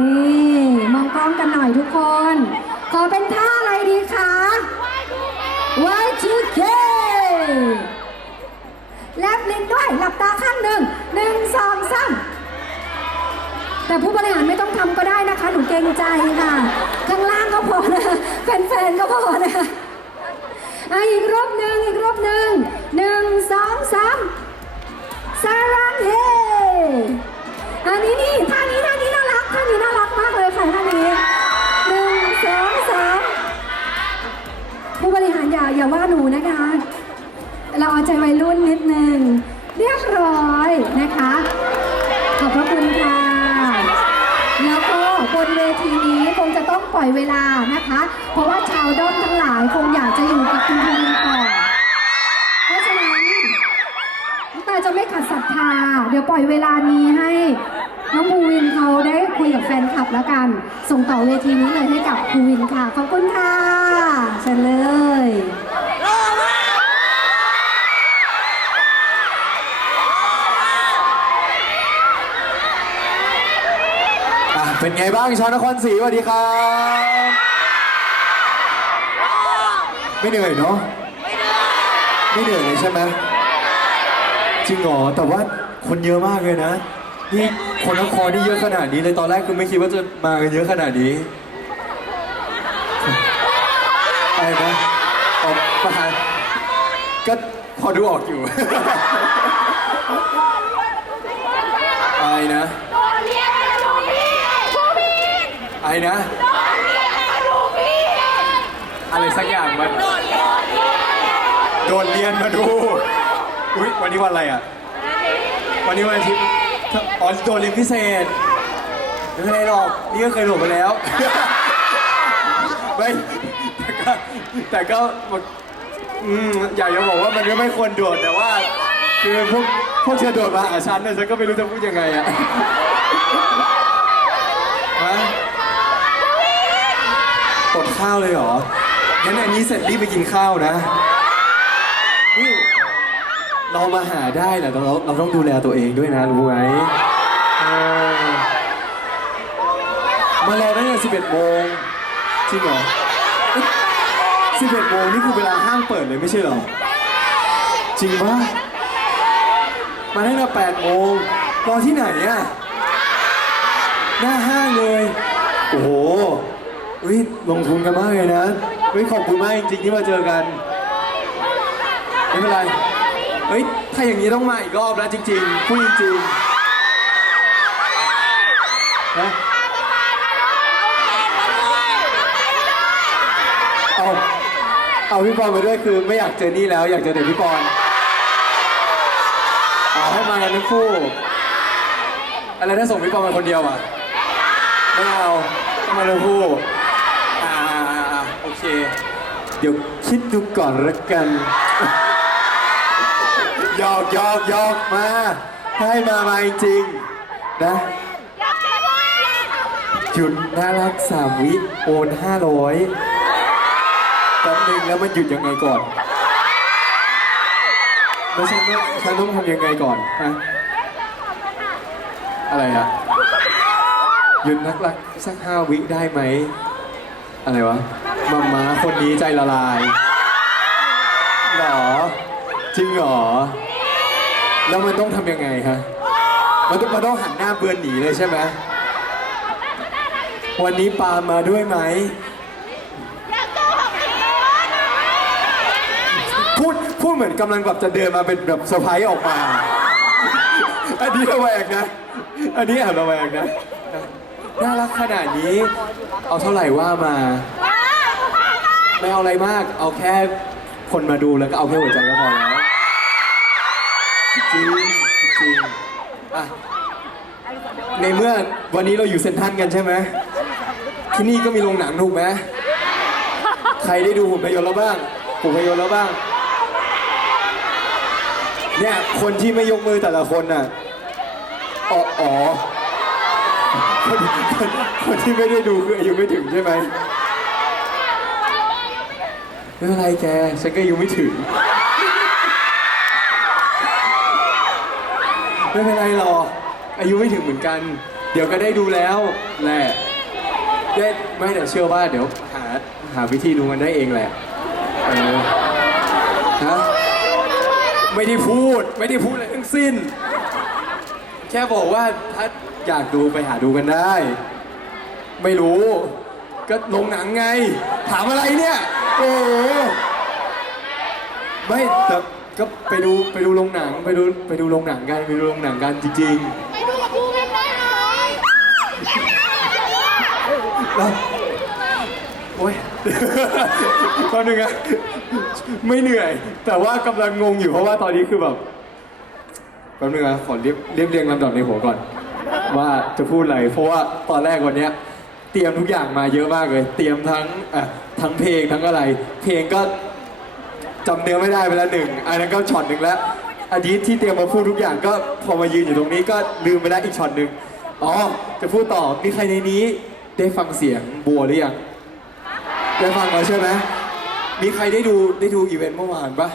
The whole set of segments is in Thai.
นี่มองกล้องกันหน่อยทุกคน ขอเป็นท่าอะไรดีคะ Y2K แลบลิ้นด้วยหลับตาข้างหนึ่งหนึ่งสองสามแต่ผู้บริหารไม่ต้องทำก็ได้นะคะ หนูเกรงใจค่ะ ข้างล่างก็พอนะแฟนๆก็พอนะอะอีกรอบหนึ่งอีกรอบหนึ่งหนึ่งสองสาม อย่าว่าหนูนะคะ เราเอาใจวัยรุ่นนิดนึงเรียบร้อยนะคะ ขอบพระคุณค่ะ แล้วก็บนเวทีนี้คงจะต้องปล่อยเวลานะคะ เพราะว่าชาวด้อมทั้งหลายคงอยากจะอยู่กับคุณภูมิต่อเพราะฉะนั้นน้ตาจะไม่ขัดศรัทธา เดี๋ยวปล่อยเวลานี้ให้น้องภูวินเขาได้คุยกับแฟนคลับแล้วกัน ส่งต่อเวทีนี้เลยให้กับภูวินค่ะ ขอบคุณค่ะเชิญเลย อะเป็น ไงบ้างชาวนครศรีสวัสดีครับไม่เหนื่อยเนาะไม่เหนื่อยเลยใช่ไหมจริงเหรอแต่ว่าคนเยอะมากเลยนะนี่คนนครนี่เยอะขนาดนี้เลยตอนแรกคือไม่คิดว่าจะมากันเยอะขนาดนี้อะไรนะออกมาก็พอดูออกอยู่ อะไรนะอะ ไรนะ อะไรสักอย่างมัน โดนเรียนมาดู อุ้ยวันนี้วันอะไรอะ วันนี้วันอาทิตย์อ๋อโดนเรียนพิเศษไม่เป็นไรหรอก นี่ก็เคยหลบมาแล้ว ไม่แต่ก็แต่ก็อืมอยากจะบอกว่ามันก็ไม่ควรโดดแต่ว่า คือพวกพวกเธอโดดมาหาฉันเนี่ยฉันก็ไม่รู้จะพูดยังไงอะ ฮะ อด ข้าวเลยเหรองั้นอันนี้เสร็จรีบไปกินข้าวนะนี่เรามาหาได้แหละเราเราต้องดูแลตัวเองด้วยนะรู้ไหมเออมารอได้ตั้งแต่11โมงจริงเหรอเอ๊ะ11โมงนี่คือเวลาห้างเปิดเลยไม่ใช่เหรอ จริงปะมาได้ตั้งแต่8โมงรอที่ไหนอะหน้าห้างเลย โอ้โห เฮ้ยลงทุนกันมากเลยนะเฮ้ยขอบคุณมากจริงๆที่มาเจอกันไม่เป็นไรเฮ้ยถ้าอย่างนี้ต้องมาอีกรอบแล้วจริงๆพูดจริงๆนะเอาเอาพี่ปอนมาด้วยคือไม่อยากเจอนี่แล้วอยากเจอแต่พี่ปอนเอาให้มากันทั้งคู่อะไรถ้าส่งพี่ปอนมาคนเดียวอะไม่เอาต้องมาทั้งคู่ เค เดี๋ยวคิดดูก่อนละกันหยอกหยอกหยอกมา ให้มามาจริงๆนะ หยุดน่ารักสามวิโอนห้าร้อยแป๊บนึงแล้วมันหยุดยังไงก่อนแล้วฉันต้องฉันต้องทำยังไงก่อนฮะอะไรอะหยุดนักรักสักห้าวิได้ไหม อะไรวะ มาม้าคนนี้ใจละลายหรอ จริงหรอ แล้วมันต้องทำยังไงฮะมันต้องมันต้องหันหน้าเบือนหนีเลยใช่ไหมวันนี้ปามาด้วยไหมพูดพูดเหมือนกำลังแบบจะเดินมาเป็นแบบเซอร์ไพรส์ออกมา อันนี้ระแวงนะ อันนี้แอบระแวงนะ น่ารักขนาดนี้ เอาเท่าไหร่ว่ามา ไม่เอาอะไรมาก เอาแค่คนมาดูแล้วก็เอาแค่หัวใจก็พอแล้ว จริงจริงอะในเมื่อวันนี้เราอยู่เซนทรันกันใช่ไหมที่นี่ก็มีโรงหนังถูกไหมใครได้ดูหุ่นพยนต์แล้วบ้างหุ่นพยนตร์แล้วบ้าง เนี่ยคนที่ไม่ยกมือแต่ละคนน่ะอ๋ออ๋อคนคนคนที่ไม่ได้ดูคืออายุไม่ถึงใช่ไหม ไม่เป็นไรแกฉันก็อายุไม่ถึง ไม่เป็นไรหรอกอายุไม่ถึงเหมือนกัน เดี๋ยวก็ได้ดูแล้วแหละได้ไม่แต่เชื่อว่าเดี๋ยวหาหาวิธีดูมันได้เองแหละเออฮะไม่ได้พูดไม่ได้พูดอะไรทั้งสิ้น แค่บอกว่าถ้าอยากดูไปหาดูกันได้ ไม่รู้ ก็ลงหนังไง ถามอะไรเนี่ย โอ้โหไม่แต่ก็ไปดูไปดูโรงหนังไปดูไปดูโรงหนังกันไปดูโรงหนังกันจริงไปดูกับกูกันได้ไหมๆแล้วโอ้ย ตอนหนึ่งอะไม่เหนื่อย แต่ว่ากำลังงงอยู่เพราะว่าตอนนี้คือแบบแป๊บนึงนะขอเรียบเรียบเรียงลำดับในหัวก่อน ว่าจะพูดอะไรเพราะว่าตอนแรกวันเนี้ย เตรียมทุกอย่างมาเยอะมากเลย เตรียมทั้งอะทั้งเพลงทั้งอะไร เพลงก็จำเนื้อไม่ได้ไปแล้วหนึ่งอันนั้นก็ช็อตหนึ่งแล้วอาทิตย์ที่เตรียมมาพูดทุกอย่างก็พอมายืนอยู่ตรงนี้ก็ลืมไปแล้วอีกช็อตหนึ่งอ๋อจะพูดต่อมีใครในนี้ได้ฟังเสียงบัวหรือยังได้ฟังแล้วใช่ไหมมีใครได้ดูได้ดูอีเวนต์เมื่อวานปะ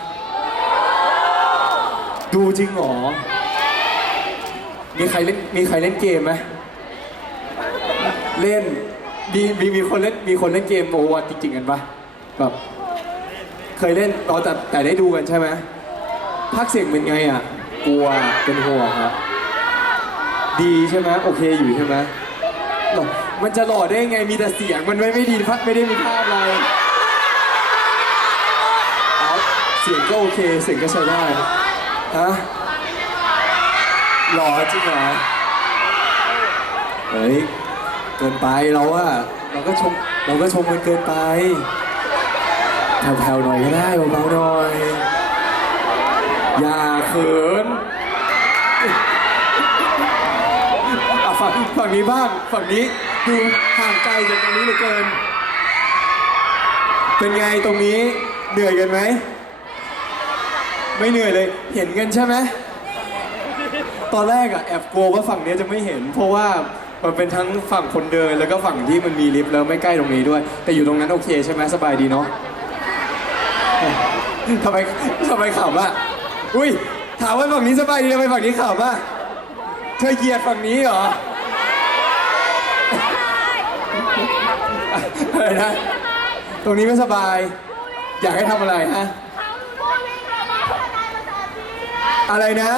ดูจริงเหรอมีใครเล่นมีใครเล่นเกมไหม เล่นมีมีมีคนเล่นมีคนเล่นเกมโอวัตจริงๆกันปะแบบเคยเล่นตอนแต่แต่ได้ดูกันใช่ไหมภาคเสียงเป็นไงอะกลัวเป็นห่วงครับดีใช่ไหมโอเคอยู่ใช่ไหมหรอมันจะหล่อได้ไงมีแต่เสียงมันไม่ไม่ดีพัดไม่ได้มีภาพอะไรเอาเสียงก็โอเคเสียงก็ใช้ได้ฮะหล่อจริงเหรอเฮ้ย เกินไปเราอะเราก็ชมเราก็ชมมันเกินไปแผ่วๆหน่อยก็ได้เบาๆหน่อย อย่าเขินอะฝั่งฝั่งนี้บ้างฝั่งนี้ดูห่างไกลจากตรงนี้เหลือเกิน เป็นไงตรงนี้เหนื่อยกันไหม ไม่เหนื่อยเลยเห็นกันใช่ไหมตอนแรกอะแอบกลัวว่าฝั่งนี้จะไม่เห็น เพราะว่า มันเป็นทั้งฝั่งคนเดินแล้วก็ฝั่งที่มันมีลิฟต์แล้วไม่ใกล้ตรงนี้ด้วย แต่อยู่ตรงนั้นโอเคใช่ไหมสบายดีเนาะทำไมทำไมขำอะอุ้ยถามว่าฝั่งนี้สบายดีทำไมฝั่งนี้ขำอะเธอเหยียดฝั่งนี้เหรออะไรนะตรงนี้ไม่สบาย อยากให้ทำอะไรฮะอะไรนะ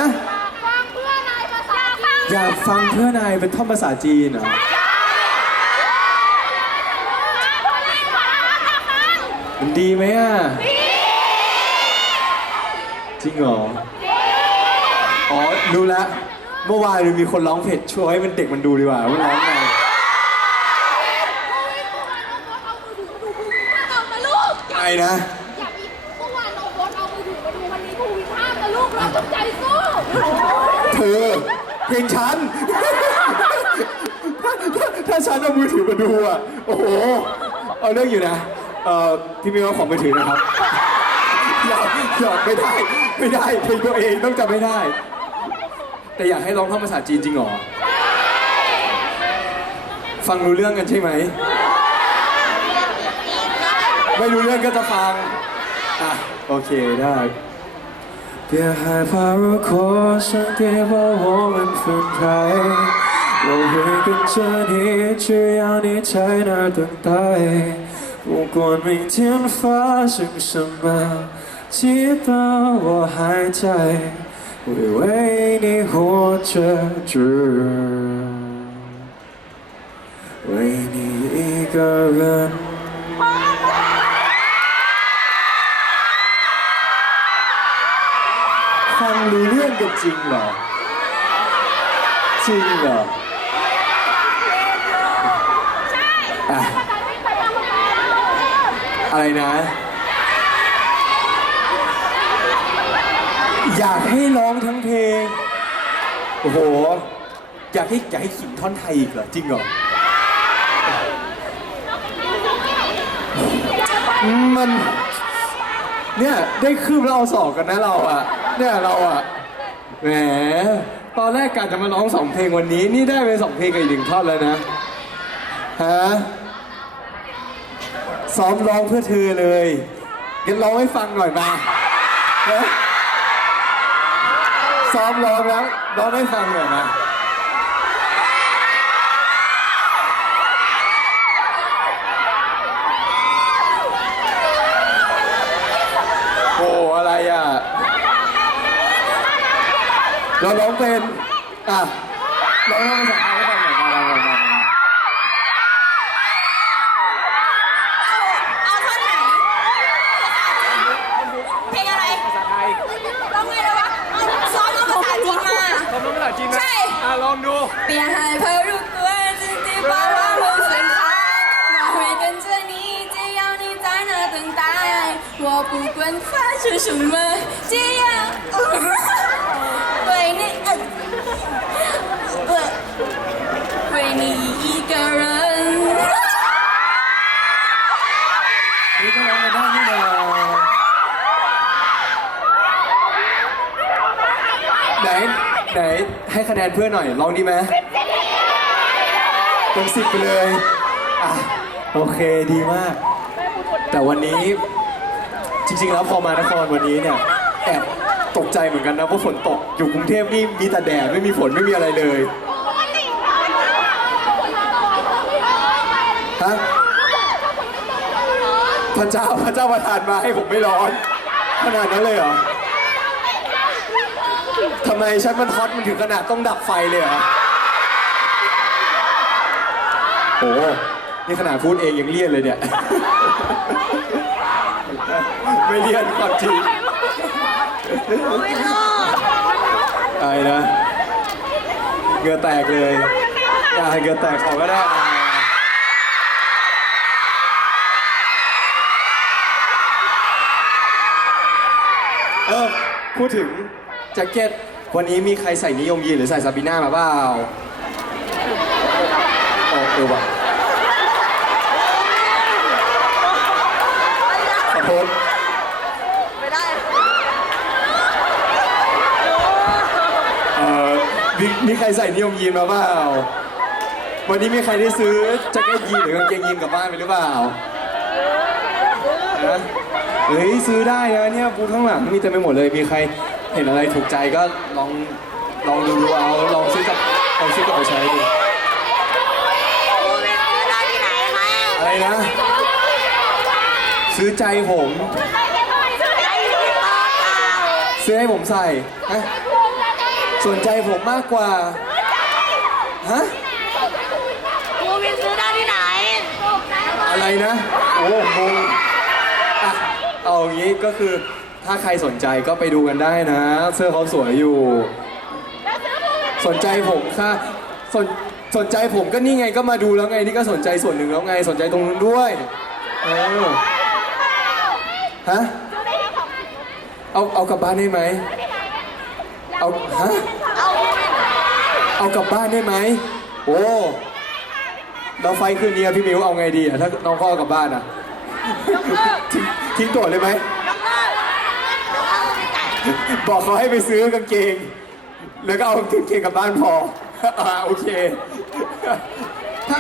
อยากฟังเพื่อนายเป็นท่องภาษาจีนเหรอมันดีไหมอะ จริงเหรอ อ๋อ รู้ละเมื่อวานมีคนร้องเพจช่วยให้มันเด็กมันดูดีกว่าว่าร้องไงไงนะ อย่าไปเมื่อวานน้องโบ๊ทเอามือถือมาดูวันนี้ทูวิภาพนะลูกเราต้องใจสู้ เธอ เพลงฉัน ถ้าฉันเอามือถือมาดูอะ โอ้โห เอาเรื่องอยู่นะ เอ่อพี่มิวเอาของมือถือนะครับหยอกหยอกไม่ได้ ไม่ได้เพลงตัวเองต้องจำไม่ได้ แต่อยากให้ร้องท่องภาษาจีนจริงเหรอ ฟังรู้เรื่องกันใช่ไหม ไม่รู้เรื่องก็จะฟัง อะ โอเคได้ 别害怕，如果上天把我们分开，我会跟着你，只要你在那儿等待。不管明天发生什么，记得我还在，会为你活着，只为你一个人。 ฟังรู้เรื่องกันจริงเหรอ จริงเหรออะอะไรนะ อยากให้ร้องทั้งเพลง โอ้โห อยากให้อยากให้ขิงท่อนไทยอีกเหรอ จริงเหรอมัน เนี่ย ได้คืบแล้วเอาศอกกันนะเราอะ เนี่ยเราอะแหม ตอนแรกกะจะมาร้องสองเพลงวันนี้ นี่ได้ไปสองเพลงกับอีกหนึ่งท่อนแล้วนะ ฮะ ซ้อมร้องเพื่อเธอเลยงั้นร้องให้ฟังหน่อยมาฮะซ้อมร้องแล้วร้องให้ฟังหน่อยมา อะไรอะ เราร้องเป็น อ่ะร้องภาษาไทยให้ฟังหน่อยมามามามามา เอาท่อนไหนเพลงอะไร ภาษาไทย ร้องไงเลยวะเอาซ้อมเอาภาษาจีนมา ทำน้องภาษาจีนนะ ใช่ อ่ะลองดู 别害怕，如果自己把往后分开，我会跟着你，只要你在那等待。我不管发生什么，只要 แนนเพื่อนหน่อยลองดีไหมเต็มสิบไปเลยอะโอเคดีมาก แต่วันนี้จริงๆแล้วพอมานครวันนี้เนี่ยแอบตกใจเหมือนกันนะเพราะฝนตกอยู่กรุงเทพนี่มีแต่แดดไม่มีฝนไม่มีอะไรเลยฮะพระเจ้าพระเจ้าประทานมาให้ผมไม่ร้อน ขนาดนั้นเลยเหรอ ทำไมฉันมันฮอตมันถึงขนาดต้องดับไฟเลยเหรอโอ้นี่ขนาดพูดเองยังเลี่ยนเลยเนี่ย ไม่เลี่ยนความจริงอะไรนะเหงื่อแตกเลยอ่าเหงื่อแตกขอก็ได้อ่าเออพูดถึง แจ็คเก็ต วันนี้มีใครใส่นิยมยีนหรือใส่ซาบิน่ามาเปล่าโอ้เออว่ะขอโทษไม่ได้เอ่อมีมีใครใส่นิยมยีนมาเปล่า วันนี้มีใครได้ซื้อแจ็คเก็ตยีนหรือกางเกงยีนกลับบ้านไปหรือเปล่านะเฮ้ยซื้อได้นะเนี่ยบูธข้างหลังมีเต็มไปหมดเลยมีใคร เห็นอะไรถูกใจก็ลองลองดูเอาลองซื้อกับลองซื้อกับเอาใช้ดูได้ที่ไหนคะอะไรนะ ซื้อใจผมได้ที่ปอเปล่าซื้อให้ผมใส่ฮะสนใจผมมากกว่าฮะภูวินซื้อได้ที่ไหนอะไรนะโอ้งงอะเอาอย่างนี้ก็คือ ถ้าใครสนใจก็ไปดูกันได้นะ เสื้อเขาสวยอยู่ สนใจผมค่ะสนสนใจผมก็นี่ไงก็มาดูแล้วไงนี่ก็สนใจส่วนหนึ่งแล้วไงสนใจตรงนู้นด้วยเออฮะเอาเอากลับบ้านได้ไหมเอาฮะเอากลับบ้านได้ไหมโอ้เราไฟคืนนี้พี่มิวเอาไงดีอะถ้าน้องพ่อกลับบ้านอะทิ้งทิ้งตัวเลยไหม บอกเขาให้ไปซื้อกางเกง แล้วก็เอากางเกงกลับบ้านพออ่าโอเคถ้า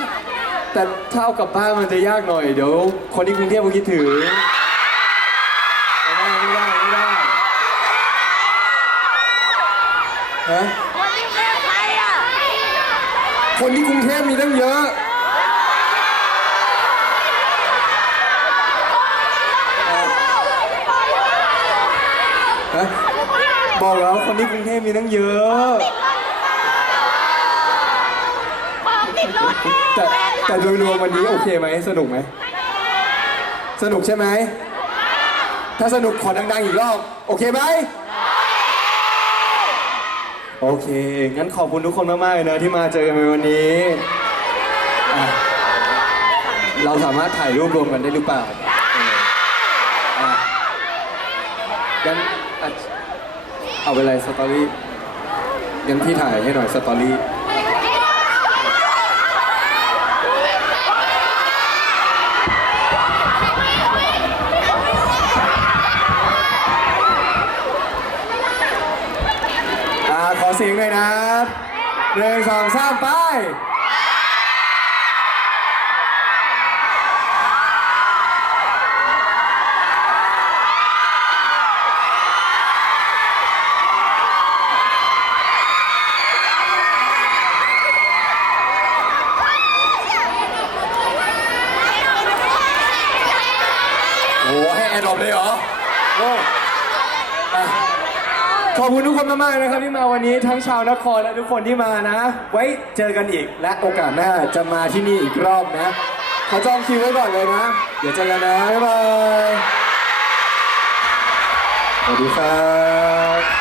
แต่ถ้าเอากลับบ้านมันจะยากหน่อย เดี๋ยว คนที่กรุงเทพเขาคิดถึงไม่ได้ไม่ได้ไม่ได้ฮะวันนี้แม่ใครอะคนที่กรุงเทพมีตั้งเยอะฮะ บอกแล้วคนที่กรุงเทพมีตั้งเยอะแต่แต่โดยรวมวันนี้โอเคไหมสนุกไหมสนุกใช่ไหมถ้าสนุกขอดังๆอีกรอบโอเคไหมโอเคงั้นขอบคุณทุกคนมากๆเลยนะที่มาเจอกันในวันนี้อะเราสามารถถ่ายรูปรวมกันได้หรือเปล่าเอออะงั้นอะ เอาไปเลยสตอรี่งั้นพี่ถ่ายให้หน่อยสตอรี่อ่าขอเสียงหน่อยนะหนึ่งสองสามไป โอ้ให้แอดดอปเลยเหรอโอ้อะขอบคุณทุกคนมากๆนะครับที่มาวันนี้ทั้งชาวนครและทุกคนที่มานะ ไว้เจอกันอีกและโอกาสหน้าจะมาที่นี่อีกรอบนะขอจองคิวไว้ก่อนเลยนะ เดี๋ยวเจอกันนะบ๊ายบายสวัสดีครับ